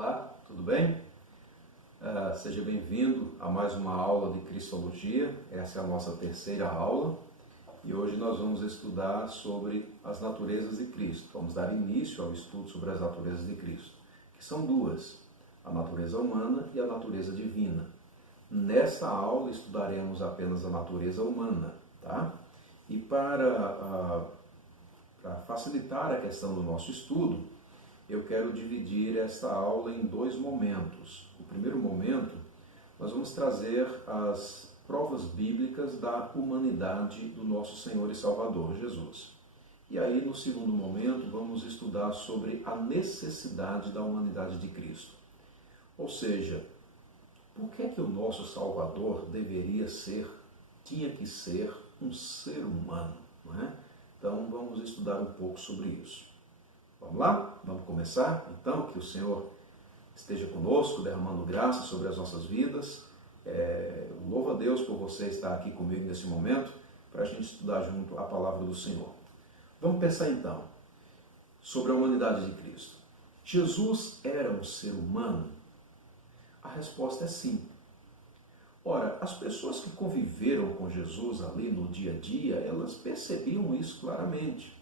Olá, tudo bem? Seja bem-vindo a mais uma aula de Cristologia. Essa é a nossa terceira aula e hoje nós vamos estudar sobre as naturezas de Cristo. Vamos dar início ao estudo sobre as naturezas de Cristo, que são duas, a natureza humana e a natureza divina. Nessa aula estudaremos apenas a natureza humana, tá? E para facilitar a questão do nosso estudo, eu quero dividir esta aula em dois momentos. O primeiro momento, nós vamos trazer as provas bíblicas da humanidade do nosso Senhor e Salvador, Jesus. E aí, no segundo momento, vamos estudar sobre a necessidade da humanidade de Cristo. Ou seja, por que é que o nosso Salvador tinha que ser um ser humano, não é? Então, vamos estudar um pouco sobre isso. Vamos lá? Vamos começar? Então, que o Senhor esteja conosco, derramando graça sobre as nossas vidas. Louvo a Deus por você estar aqui comigo nesse momento, para a gente estudar junto a palavra do Senhor. Vamos pensar então sobre a humanidade de Cristo. Jesus era um ser humano? A resposta é sim. Ora, as pessoas que conviveram com Jesus ali no dia a dia, elas percebiam isso claramente.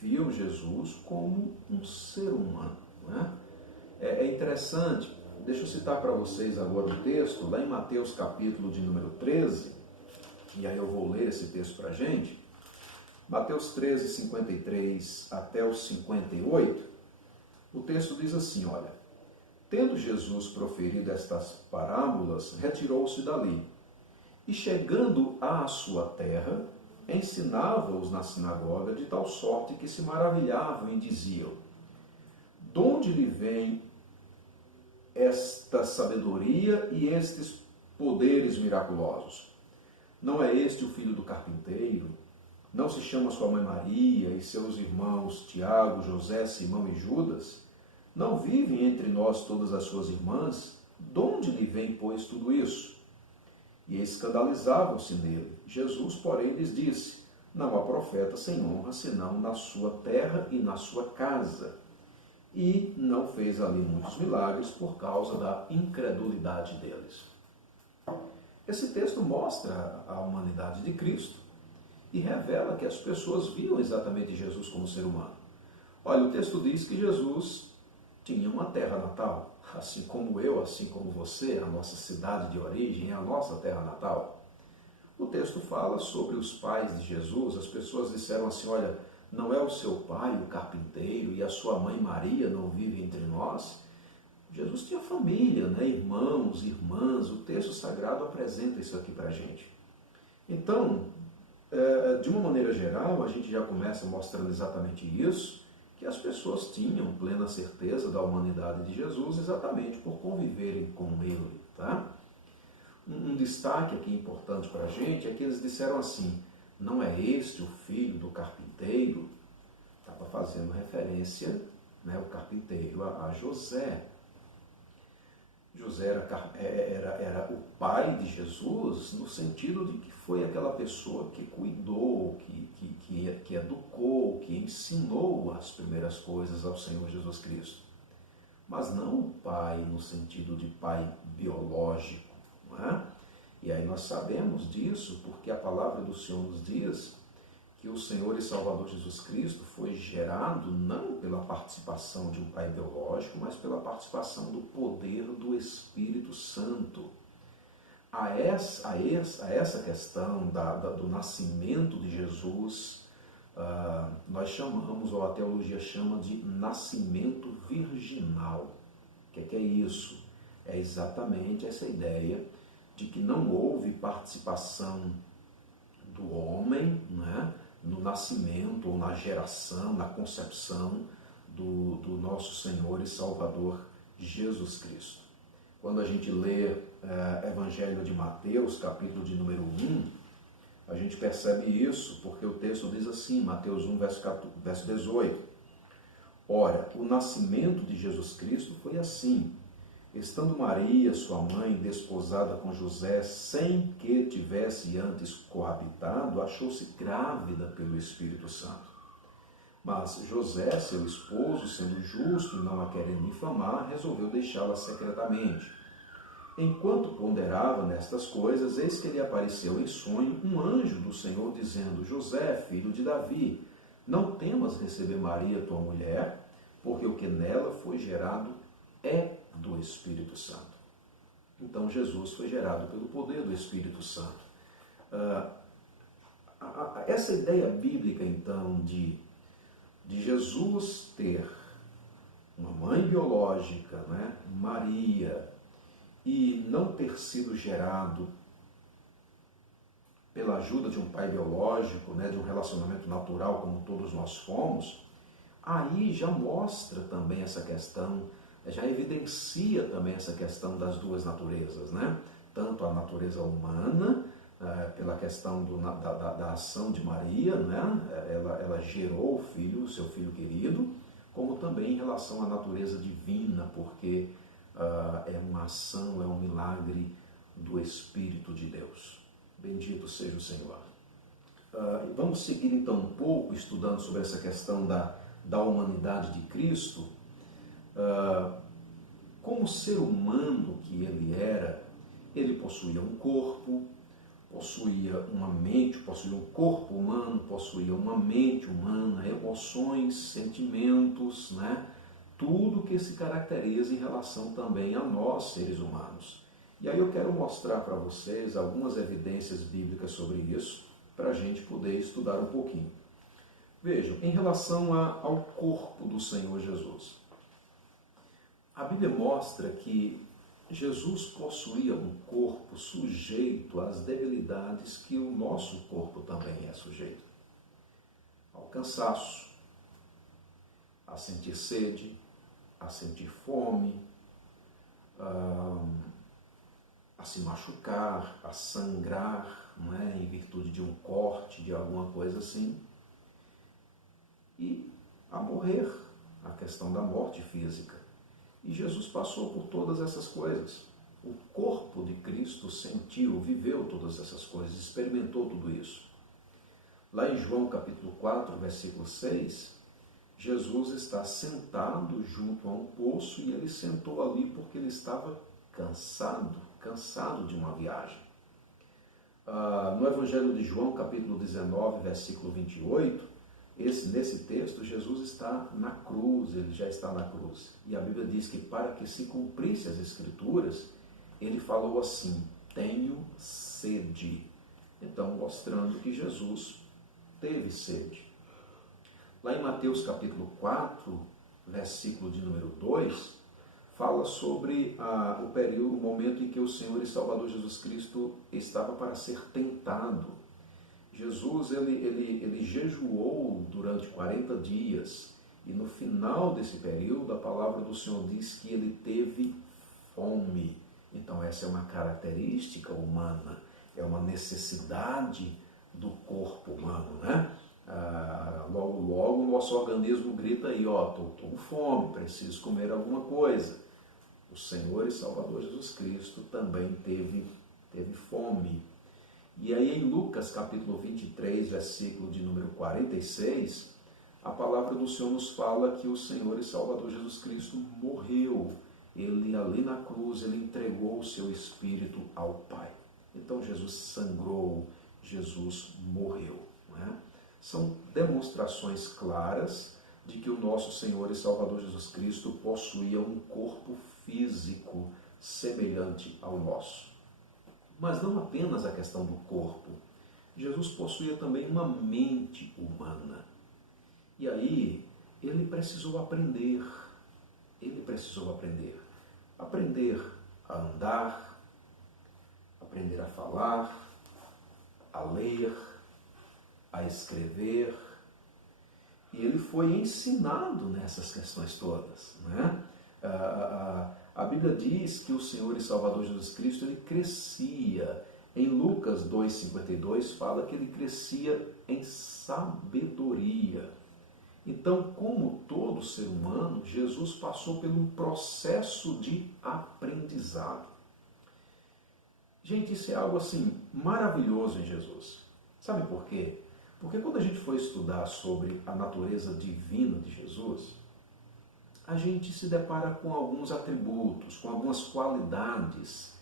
Viam Jesus como um ser humano. Não é? É interessante, deixa eu citar para vocês agora um texto, lá em Mateus capítulo de número 13, e aí eu vou ler esse texto para a gente. Mateus 13, 53 até o 58, o texto diz assim, olha: Tendo Jesus proferido estas parábolas, retirou-se dali, e chegando à sua terra, ensinava-os na sinagoga de tal sorte que se maravilhavam e diziam: de onde lhe vem esta sabedoria e estes poderes miraculosos? Não é este o filho do carpinteiro? Não se chama sua mãe Maria e seus irmãos Tiago, José, Simão e Judas? Não vivem entre nós todas as suas irmãs? De onde lhe vem, pois, tudo isso? E escandalizavam-se nele. Jesus, porém, lhes disse: não há profeta sem honra, senão na sua terra e na sua casa. E não fez ali muitos milagres por causa da incredulidade deles. Esse texto mostra a humanidade de Cristo e revela que as pessoas viam exatamente Jesus como ser humano. Olha, o texto diz que Jesus tinha uma terra natal, assim como eu, assim como você, a nossa cidade de origem é a nossa terra natal. O texto fala sobre os pais de Jesus. As pessoas disseram assim: olha, não é o seu pai, o carpinteiro, e a sua mãe Maria não vive entre nós? Jesus tinha família, né? Irmãos, irmãs. O texto sagrado apresenta isso aqui para a gente. Então, de uma maneira geral, a gente já começa mostrando exatamente isso, que as pessoas tinham plena certeza da humanidade de Jesus exatamente por conviverem com ele, tá? Um destaque aqui importante para a gente é que eles disseram assim: não é este o filho do carpinteiro? Estava fazendo referência, né, o carpinteiro a José. José era o pai de Jesus, no sentido de que foi aquela pessoa que cuidou, que educou, que ensinou as primeiras coisas ao Senhor Jesus Cristo. Mas não o pai no sentido de pai biológico, não é? E aí nós sabemos disso porque a palavra do Senhor nos diz que o Senhor e Salvador Jesus Cristo foi gerado não pela participação de um pai biológico, mas pela participação do poder do Espírito Santo. A essa questão do nascimento de Jesus, nós chamamos, ou a teologia chama de nascimento virginal. O que é isso? É exatamente essa ideia de que não houve participação do homem, né, no nascimento ou na geração, na concepção do nosso Senhor e Salvador Jesus Cristo. Quando a gente lê Evangelho de Mateus, capítulo de número 1, a gente percebe isso, porque o texto diz assim, Mateus 1, verso 18. Ora, o nascimento de Jesus Cristo foi assim: estando Maria, sua mãe, desposada com José, sem que tivesse antes coabitado, achou-se grávida pelo Espírito Santo. Mas José, seu esposo, sendo justo e não a querendo infamar, resolveu deixá-la secretamente. Enquanto ponderava nestas coisas, eis que lhe apareceu em sonho um anjo do Senhor, dizendo: José, filho de Davi, não temas receber Maria, tua mulher, porque o que nela foi gerado é do Espírito Santo. Então Jesus foi gerado pelo poder do Espírito Santo. Essa ideia bíblica, então, de Jesus ter uma mãe biológica, né, Maria, e não ter sido gerado pela ajuda de um pai biológico, né, de um relacionamento natural como todos nós fomos, aí já mostra também essa questão, já evidencia também essa questão das duas naturezas, né? Tanto a natureza humana, pela questão da ação de Maria, né? Ela gerou o filho, seu filho querido, como também em relação à natureza divina, porque é uma ação, é um milagre do Espírito de Deus. Bendito seja o Senhor. Vamos seguir então um pouco estudando sobre essa questão da humanidade de Cristo. Como ser humano que ele era, ele possuía um corpo, possuía uma mente, possuía um corpo humano, possuía uma mente humana, emoções, sentimentos, né? Tudo que se caracteriza em relação também a nós, seres humanos. E aí eu quero mostrar para vocês algumas evidências bíblicas sobre isso, para a gente poder estudar um pouquinho. Vejam, em relação ao corpo do Senhor Jesus, a Bíblia mostra que Jesus possuía um corpo sujeito às debilidades que o nosso corpo também é sujeito. Ao cansaço, a sentir sede, a sentir fome, a se machucar, a sangrar, não é? Em virtude de um corte, de alguma coisa assim, e a morrer, a questão da morte física. E Jesus passou por todas essas coisas. O corpo de Cristo sentiu, viveu todas essas coisas, experimentou tudo isso. Lá em João capítulo 4, versículo 6, Jesus está sentado junto a um poço e ele sentou ali porque ele estava cansado de uma viagem. No Evangelho de João, capítulo 19, versículo 28, nesse texto, Jesus está na cruz, ele já está na cruz. E a Bíblia diz que para que se cumprisse as Escrituras, ele falou assim: tenho sede. Então, mostrando que Jesus teve sede. Lá em Mateus capítulo 4, versículo de número 2, fala sobre o momento em que o Senhor e Salvador Jesus Cristo estava para ser tentado. Jesus, ele jejuou durante 40 dias e no final desse período a palavra do Senhor diz que ele teve fome. Então essa é uma característica humana, é uma necessidade do corpo humano, né? Logo o nosso organismo grita aí, estou com fome, preciso comer alguma coisa. O Senhor e Salvador Jesus Cristo também teve fome. E aí em Lucas capítulo 23, versículo de número 46, a palavra do Senhor nos fala que o Senhor e Salvador Jesus Cristo morreu. Ele ali na cruz, ele entregou o seu espírito ao Pai. Então Jesus sangrou, Jesus morreu. Não é? São demonstrações claras de que o nosso Senhor e Salvador Jesus Cristo possuía um corpo físico semelhante ao nosso. Mas não apenas a questão do corpo. Jesus possuía também uma mente humana. E aí, ele precisou aprender. Aprender a andar, aprender a falar, a ler, a escrever. E ele foi ensinado nessas questões todas, né? A Bíblia diz que o Senhor e Salvador Jesus Cristo, ele crescia. Em Lucas 2,52 fala que ele crescia em sabedoria. Então, como todo ser humano, Jesus passou por um processo de aprendizado. Gente, isso é algo assim maravilhoso em Jesus. Sabe por quê? Porque quando a gente for estudar sobre a natureza divina de Jesus, a gente se depara com alguns atributos, com algumas qualidades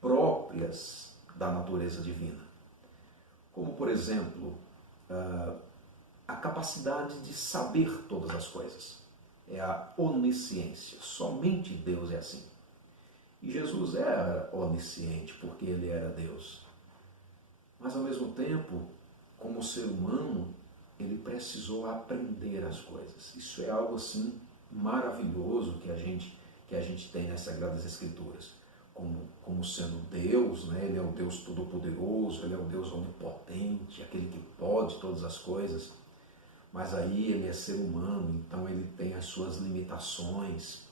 próprias da natureza divina. Como, por exemplo, a capacidade de saber todas as coisas. É a onisciência. Somente Deus é assim. E Jesus era onisciente porque ele era Deus. Mas, ao mesmo tempo, como ser humano, ele precisou aprender as coisas. Isso é algo assim maravilhoso que a gente tem nas Sagradas Escrituras. Como sendo Deus, né? Ele é o Deus Todo-Poderoso, ele é o Deus Onipotente, aquele que pode todas as coisas. Mas aí ele é ser humano, então ele tem as suas limitações,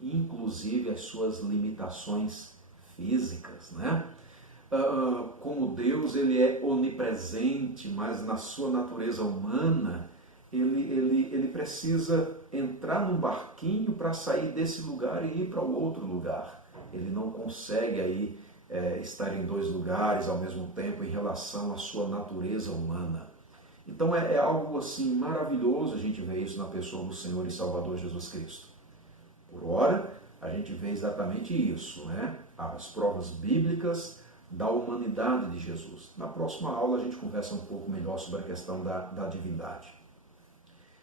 inclusive as suas limitações físicas, né? Como Deus, ele é onipresente, mas na sua natureza humana, ele precisa entrar num barquinho para sair desse lugar e ir para o outro lugar. Ele não consegue aí estar em dois lugares ao mesmo tempo em relação à sua natureza humana. Então é algo assim maravilhoso a gente ver isso na pessoa do Senhor e Salvador Jesus Cristo. Por ora, a gente vê exatamente isso, né? As provas bíblicas da humanidade de Jesus. Na próxima aula a gente conversa um pouco melhor sobre a questão da divindade.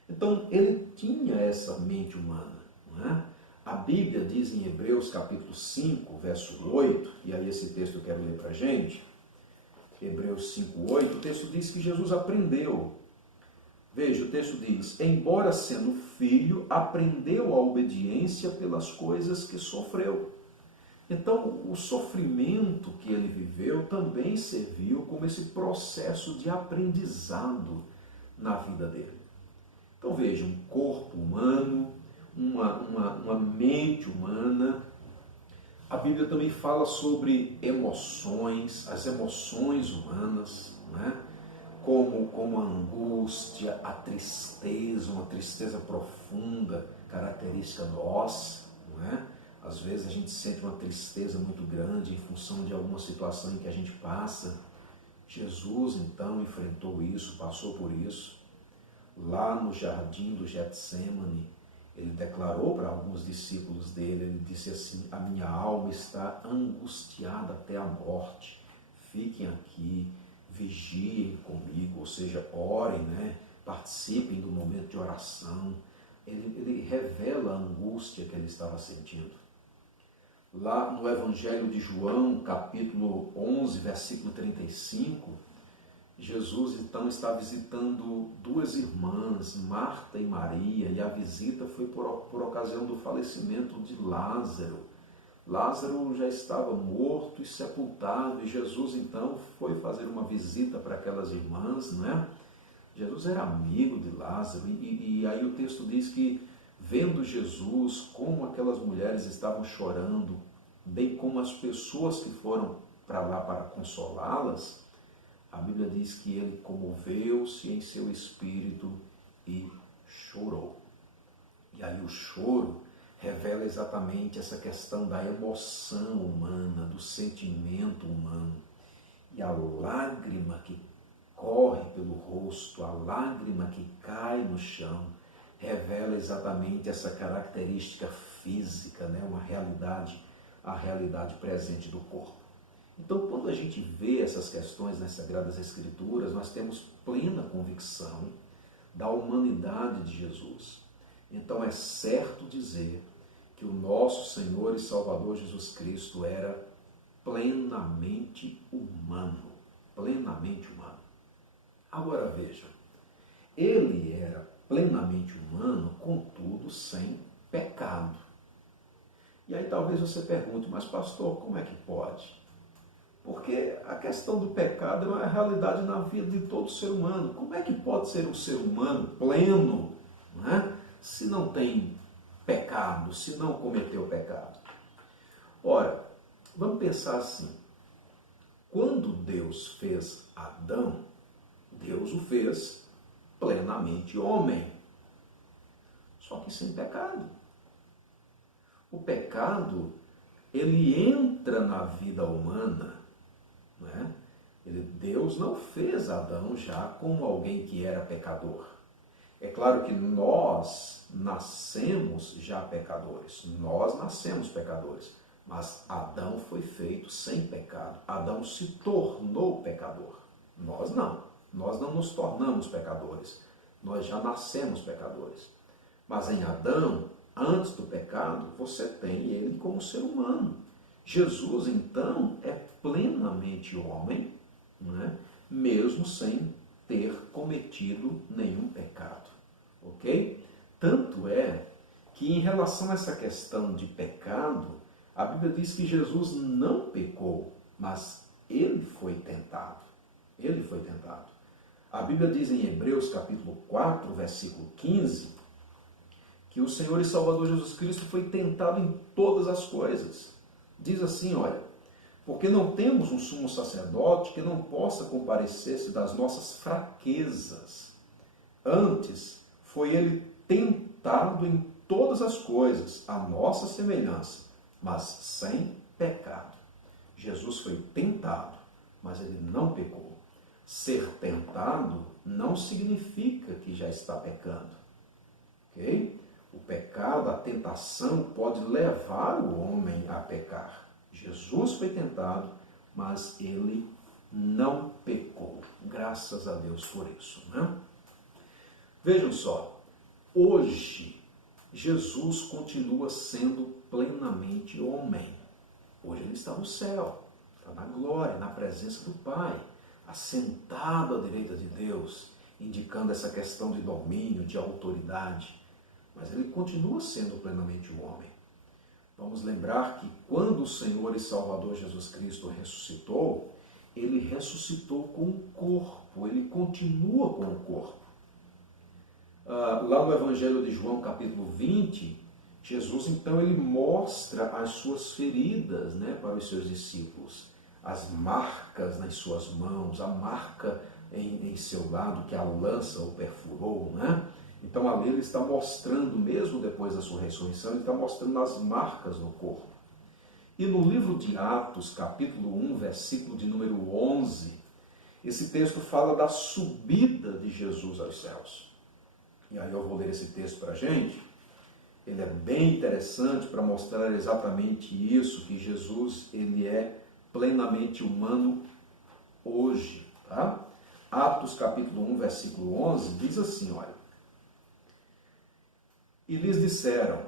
Então, ele tinha essa mente humana, não é? A Bíblia diz em Hebreus capítulo 5, verso 8, e aí esse texto eu quero ler para a gente, Hebreus 5:8, o texto diz que Jesus aprendeu. Veja, o texto diz, embora sendo filho, aprendeu a obediência pelas coisas que sofreu. Então, o sofrimento que ele viveu também serviu como esse processo de aprendizado na vida dele. Então, veja, um corpo humano, uma mente humana. A Bíblia também fala sobre emoções, as emoções humanas, né? Como a angústia, a tristeza, uma tristeza profunda, característica nossa, não é? Às vezes a gente sente uma tristeza muito grande em função de alguma situação em que a gente passa. Jesus, então, enfrentou isso, passou por isso. Lá no jardim do Getsêmani, ele declarou para alguns discípulos dele, ele disse assim, a minha alma está angustiada até a morte, fiquem aqui, vigiem comigo, ou seja, orem, né? Participem do momento de oração. Ele revela a angústia que ele estava sentindo. Lá no Evangelho de João, capítulo 11, versículo 35, Jesus então está visitando duas irmãs, Marta e Maria, e a visita foi por ocasião do falecimento de Lázaro. Lázaro já estava morto e sepultado, e Jesus então foi fazer uma visita para aquelas irmãs, né? Jesus era amigo de Lázaro, e aí o texto diz que, vendo Jesus, como aquelas mulheres estavam chorando, bem como as pessoas que foram para lá para consolá-las, a Bíblia diz que ele comoveu-se em seu espírito e chorou. E aí o choro revela exatamente essa questão da emoção humana, do sentimento humano. E a lágrima que corre pelo rosto, a lágrima que cai no chão, revela exatamente essa característica física, né? A realidade presente do corpo. Então, quando a gente vê essas questões nas Sagradas Escrituras, nós temos plena convicção da humanidade de Jesus. Então, é certo dizer que o nosso Senhor e Salvador Jesus Cristo era plenamente humano. Plenamente humano. Agora vejam, ele era plenamente humano, contudo sem pecado. E aí talvez você pergunte, mas pastor, como é que pode? Porque a questão do pecado é uma realidade na vida de todo ser humano. Como é que pode ser um ser humano pleno, né, se não tem pecado, se não cometeu pecado? Ora, vamos pensar assim. Quando Deus fez Adão, Deus o fez plenamente homem, só que sem pecado. O pecado, ele entra na vida humana, né, Deus não fez Adão já como alguém que era pecador. É claro que nós nascemos já pecadores. Nós nascemos pecadores. Mas Adão foi feito sem pecado. Adão se tornou pecador. Nós não. Nós não nos tornamos pecadores. Nós já nascemos pecadores. Mas em Adão, antes do pecado, você tem ele como ser humano. Jesus, então, é plenamente homem, né? Mesmo sem ter cometido nenhum pecado. Ok? Tanto é que, em relação a essa questão de pecado, a Bíblia diz que Jesus não pecou, mas ele foi tentado. Ele foi tentado. A Bíblia diz em Hebreus capítulo 4, versículo 15, que o Senhor e Salvador Jesus Cristo foi tentado em todas as coisas. Diz assim, olha, porque não temos um sumo sacerdote que não possa comparecer-se das nossas fraquezas. Antes, foi ele tentado em todas as coisas, à nossa semelhança, mas sem pecado. Jesus foi tentado, mas ele não pecou. Ser tentado não significa que já está pecando. Ok? O pecado, a tentação pode levar o homem a pecar. Jesus foi tentado, mas ele não pecou. Graças a Deus por isso, né? Vejam só, hoje Jesus continua sendo plenamente homem. Hoje ele está no céu, está na glória, na presença do Pai, assentado à direita de Deus, indicando essa questão de domínio, de autoridade. Mas ele continua sendo plenamente o homem. Vamos lembrar que quando o Senhor e Salvador Jesus Cristo ressuscitou, ele ressuscitou com o corpo, ele continua com o corpo. Lá no Evangelho de João, capítulo 20, Jesus, então, ele mostra as suas feridas, né, para os seus discípulos. As marcas nas suas mãos, a marca em seu lado que a lança o perfurou, né? Então, ali ele está mostrando, mesmo depois da sua ressurreição, ele está mostrando as marcas no corpo. E no livro de Atos, capítulo 1, versículo de número 11, esse texto fala da subida de Jesus aos céus. E aí eu vou ler esse texto para a gente. Ele é bem interessante para mostrar exatamente isso, que Jesus ele é plenamente humano hoje. Tá? Atos capítulo 1, versículo 11, diz assim, olha. E lhes disseram,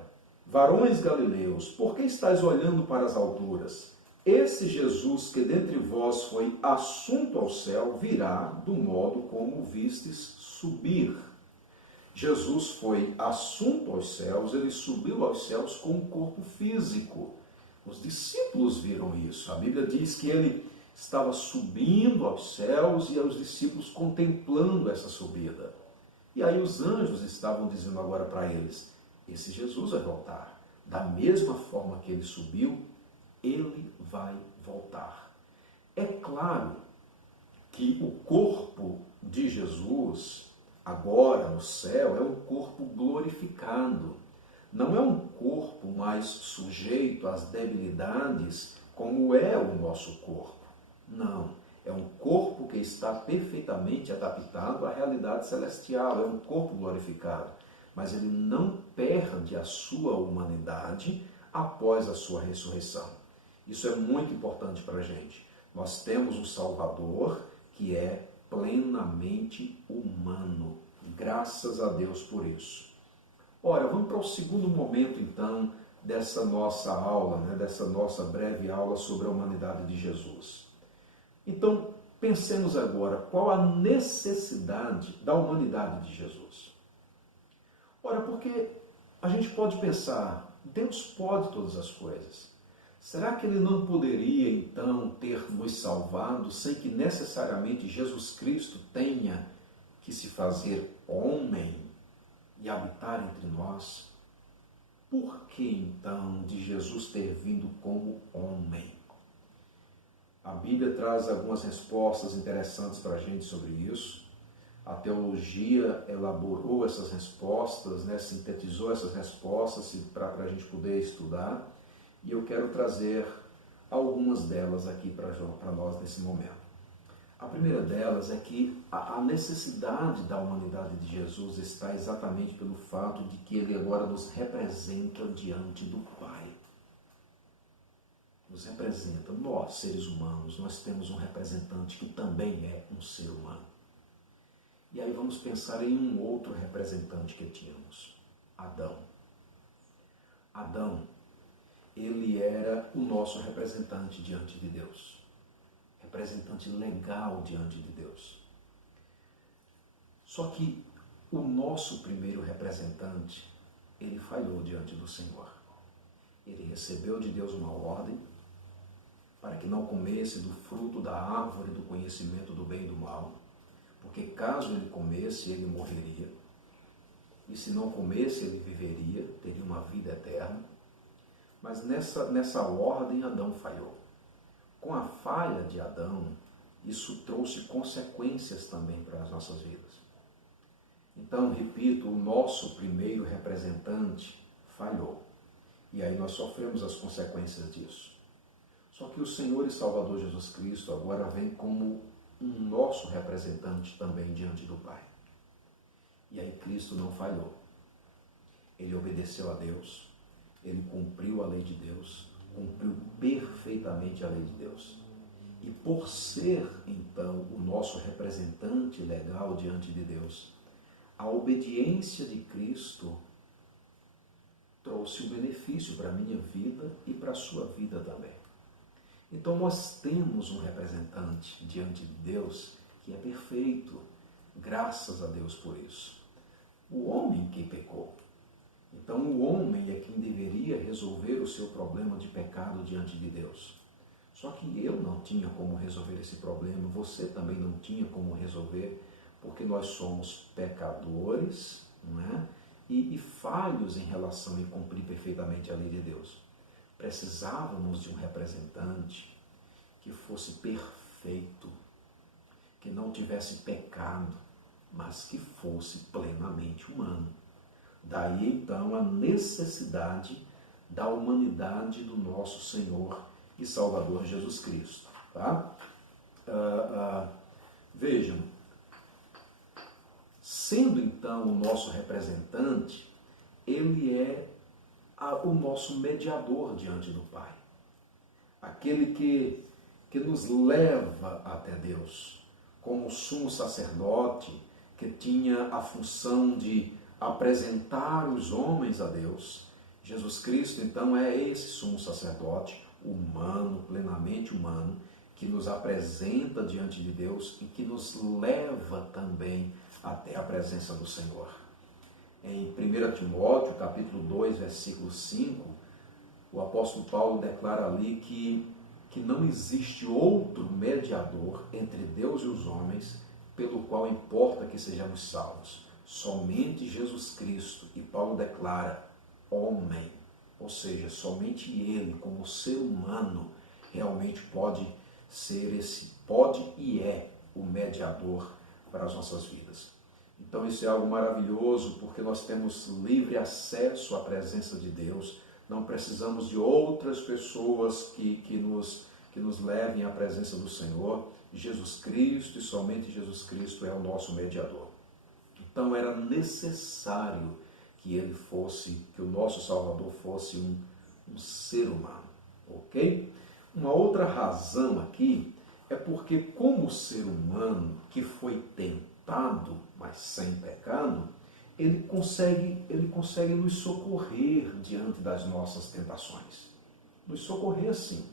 varões galileus, por que estáis olhando para as alturas? Esse Jesus que dentre vós foi assunto ao céu, virá do modo como o vistes subir. Jesus foi assunto aos céus, ele subiu aos céus com um corpo físico. Os discípulos viram isso. A Bíblia diz que ele estava subindo aos céus e os discípulos contemplando essa subida. E aí os anjos estavam dizendo agora para eles, esse Jesus vai voltar. Da mesma forma que ele subiu, ele vai voltar. É claro que o corpo de Jesus, agora no céu, é um corpo glorificado. Não é um corpo mais sujeito às debilidades como é o nosso corpo. Não. É um corpo que está perfeitamente adaptado à realidade celestial. É um corpo glorificado. Mas ele não perde a sua humanidade após a sua ressurreição. Isso é muito importante para a gente. Nós temos um Salvador que é plenamente humano. Graças a Deus por isso. Ora, vamos para o segundo momento, então, dessa nossa aula, né, dessa nossa breve aula sobre a humanidade de Jesus. Então, pensemos agora, qual a necessidade da humanidade de Jesus? Ora, porque a gente pode pensar, Deus pode todas as coisas. Será que Ele não poderia, então, ter nos salvado sem que necessariamente Jesus Cristo tenha que se fazer homem e habitar entre nós? Por que, então, de Jesus ter vindo como homem? A Bíblia traz algumas respostas interessantes para a gente sobre isso. A teologia elaborou essas respostas, né, sintetizou essas respostas para a gente poder estudar. E eu quero trazer algumas delas aqui para nós nesse momento. A primeira delas é que a necessidade da humanidade de Jesus está exatamente pelo fato de que ele agora nos representa diante do Pai. Nos representa. Nós, seres humanos, nós temos um representante que também é um ser humano. E aí vamos pensar em um outro representante que tínhamos, Adão. Adão, ele era o nosso representante diante de Deus. Representante legal diante de Deus. Só que o nosso primeiro representante, ele falhou diante do Senhor. Ele recebeu de Deus uma ordem para que não comesse do fruto da árvore do conhecimento do bem e do mal, porque caso ele comesse, ele morreria, e se não comesse, ele viveria, teria uma vida eterna. Mas nessa ordem, Adão falhou. Com a falha de Adão, isso trouxe consequências também para as nossas vidas. Então, repito, o nosso primeiro representante falhou. E aí nós sofremos as consequências disso. Só que o Senhor e Salvador Jesus Cristo agora vem como um nosso representante também diante do Pai. E aí Cristo não falhou. Ele obedeceu a Deus, ele cumpriu a lei de Deus, cumpriu perfeitamente a lei de Deus. E por ser, então, o nosso representante legal diante de Deus, a obediência de Cristo trouxe um benefício para a minha vida e para a sua vida também. Então nós temos um representante diante de Deus que é perfeito, graças a Deus por isso. O homem que pecou. Então o homem é quem deveria resolver o seu problema de pecado diante de Deus. Só que eu não tinha como resolver esse problema, você também não tinha como resolver, porque nós somos pecadores, não é? E falhos em relação a cumprir perfeitamente a lei de Deus. Precisávamos de um representante que fosse perfeito, que não tivesse pecado, mas que fosse plenamente humano. Daí então a necessidade da humanidade do nosso Senhor e Salvador Jesus Cristo. Tá? Vejam, sendo então o nosso representante, ele é o nosso mediador diante do Pai. Aquele que nos leva até Deus, como sumo sacerdote, que tinha a função de apresentar os homens a Deus. Jesus Cristo, então, é esse sumo sacerdote, humano, plenamente humano, que nos apresenta diante de Deus e que nos leva também até a presença do Senhor. Em 1 Timóteo, capítulo 2, versículo 5, o apóstolo Paulo declara ali que não existe outro mediador entre Deus e os homens, pelo qual importa que sejamos salvos. Somente Jesus Cristo. E Paulo declara, homem, ou seja, somente ele, como ser humano, realmente pode e é o mediador para as nossas vidas. Então isso é algo maravilhoso, porque nós temos livre acesso à presença de Deus, não precisamos de outras pessoas que nos levem à presença do Senhor. Jesus Cristo, e somente Jesus Cristo, é o nosso mediador. Então era necessário que que o nosso Salvador fosse um ser humano, ok? Uma outra razão aqui é porque, como ser humano que foi tentado, mas sem pecado, ele consegue nos socorrer diante das nossas tentações. Nos socorrer, sim.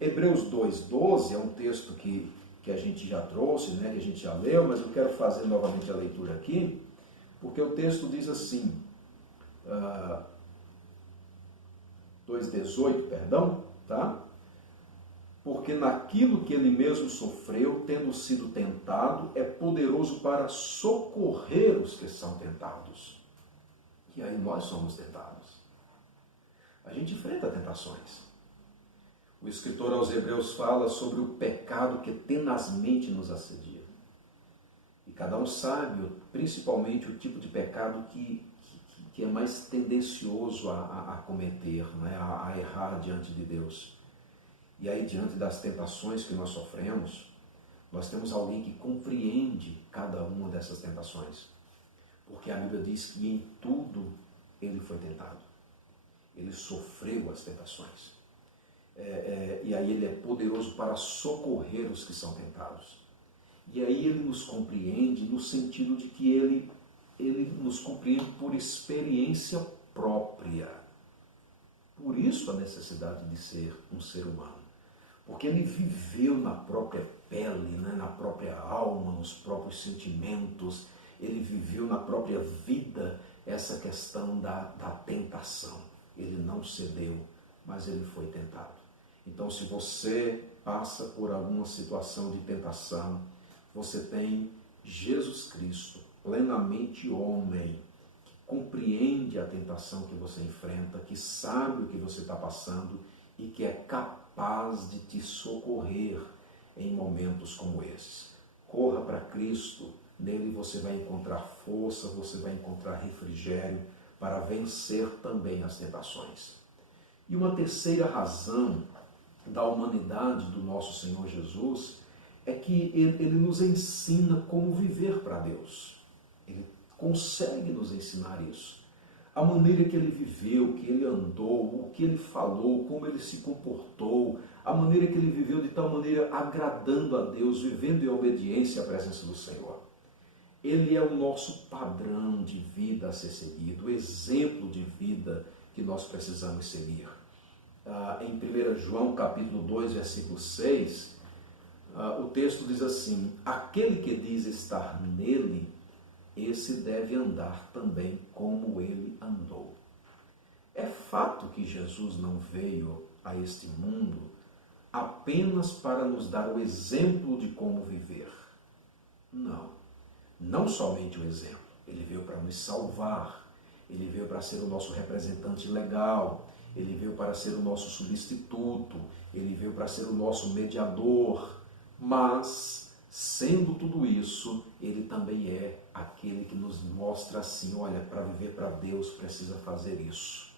Hebreus 2,12 é um texto que a gente já trouxe, né, que a gente já leu, mas eu quero fazer novamente a leitura aqui, porque o texto diz assim, 2,18, perdão, tá? Porque naquilo que ele mesmo sofreu, tendo sido tentado, é poderoso para socorrer os que são tentados. E aí nós somos tentados. A gente enfrenta tentações. O escritor aos Hebreus fala sobre o pecado que tenazmente nos assedia. E cada um sabe, principalmente, o tipo de pecado que é mais tendencioso a cometer, né? a errar diante de Deus. E aí, diante das tentações que nós sofremos, Nós temos alguém que compreende cada uma dessas tentações. Porque a Bíblia diz que em tudo ele foi tentado. Ele sofreu as tentações. E aí ele é poderoso para socorrer os que são tentados. E aí ele nos compreende no sentido de que ele nos compreende por experiência própria. Por isso a necessidade de ser um ser humano. Porque ele viveu na própria pele, né? Na própria alma, nos próprios sentimentos. Ele viveu na própria vida essa questão da tentação. Ele não cedeu, mas ele foi tentado. Então, se você passa por alguma situação de tentação, você tem Jesus Cristo, plenamente homem, que compreende a tentação que você enfrenta, que sabe o que você está passando e que é capaz de te socorrer em momentos como esses. Corra para Cristo, nele você vai encontrar força, você vai encontrar refrigério para vencer também as tentações. E uma terceira razão da humanidade do nosso Senhor Jesus é que ele nos ensina como viver para Deus. Ele consegue nos ensinar isso. A maneira que ele viveu, que ele andou, o que ele falou, como ele se comportou, a maneira que ele viveu de tal maneira agradando a Deus, vivendo em obediência à presença do Senhor. Ele é o nosso padrão de vida a ser seguido, o exemplo de vida que nós precisamos seguir. Em 1 João capítulo 2, versículo 6, o texto diz assim: aquele que diz estar nele, esse deve andar também como ele andou. É fato que Jesus não veio a este mundo apenas para nos dar o exemplo de como viver. Não somente o exemplo. Ele veio para nos salvar, ele veio para ser o nosso representante legal, ele veio para ser o nosso substituto, ele veio para ser o nosso mediador, mas, sendo tudo isso, ele também é aquele que nos mostra assim, olha, para viver para Deus precisa fazer isso.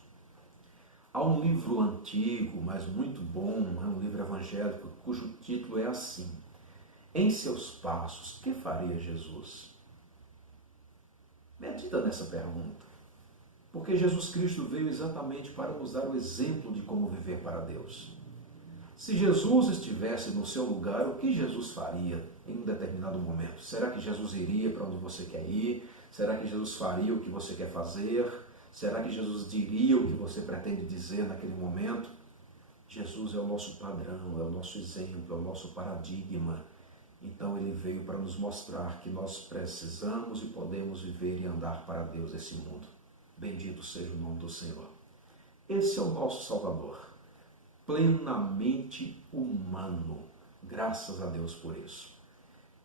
Há um livro antigo, mas muito bom, é um livro evangélico, cujo título é assim: Em seus passos, que faria Jesus? Medita nessa pergunta. Porque Jesus Cristo veio exatamente para nos dar o exemplo de como viver para Deus. Se Jesus estivesse no seu lugar, o que Jesus faria em um determinado momento? Será que Jesus iria para onde você quer ir? Será que Jesus faria o que você quer fazer? Será que Jesus diria o que você pretende dizer naquele momento? Jesus é o nosso padrão, é o nosso exemplo, é o nosso paradigma. Então ele veio para nos mostrar que nós precisamos e podemos viver e andar para Deus nesse mundo. Bendito seja o nome do Senhor. Esse é o nosso Salvador, plenamente humano. Graças a Deus por isso.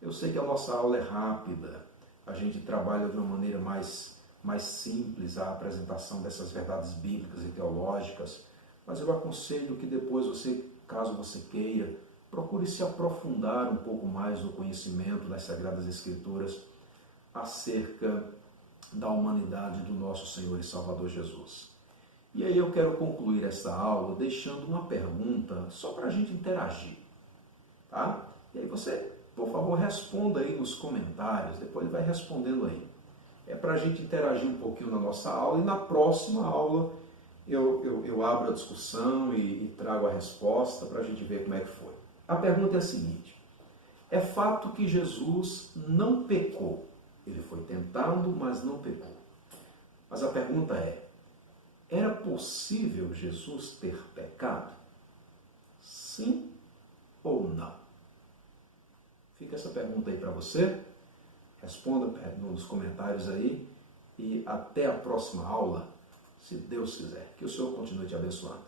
Eu sei que a nossa aula é rápida, a gente trabalha de uma maneira mais simples a apresentação dessas verdades bíblicas e teológicas, mas eu aconselho que depois você, caso você queira, procure se aprofundar um pouco mais no conhecimento das Sagradas Escrituras acerca da humanidade do nosso Senhor e Salvador Jesus. E aí eu quero concluir esta aula deixando uma pergunta só para a gente interagir, tá? E aí você, por favor, responda aí nos comentários, depois vai respondendo aí. É para a gente interagir um pouquinho na nossa aula e na próxima aula eu abro a discussão e trago a resposta para a gente ver como é que foi. A pergunta é a seguinte: é fato que Jesus não pecou. Ele foi tentado, mas não pecou. Mas a pergunta é: era possível Jesus ter pecado? Sim ou não? Fica essa pergunta aí para você. Responda nos comentários aí. E até a próxima aula, se Deus quiser. Que o Senhor continue te abençoando.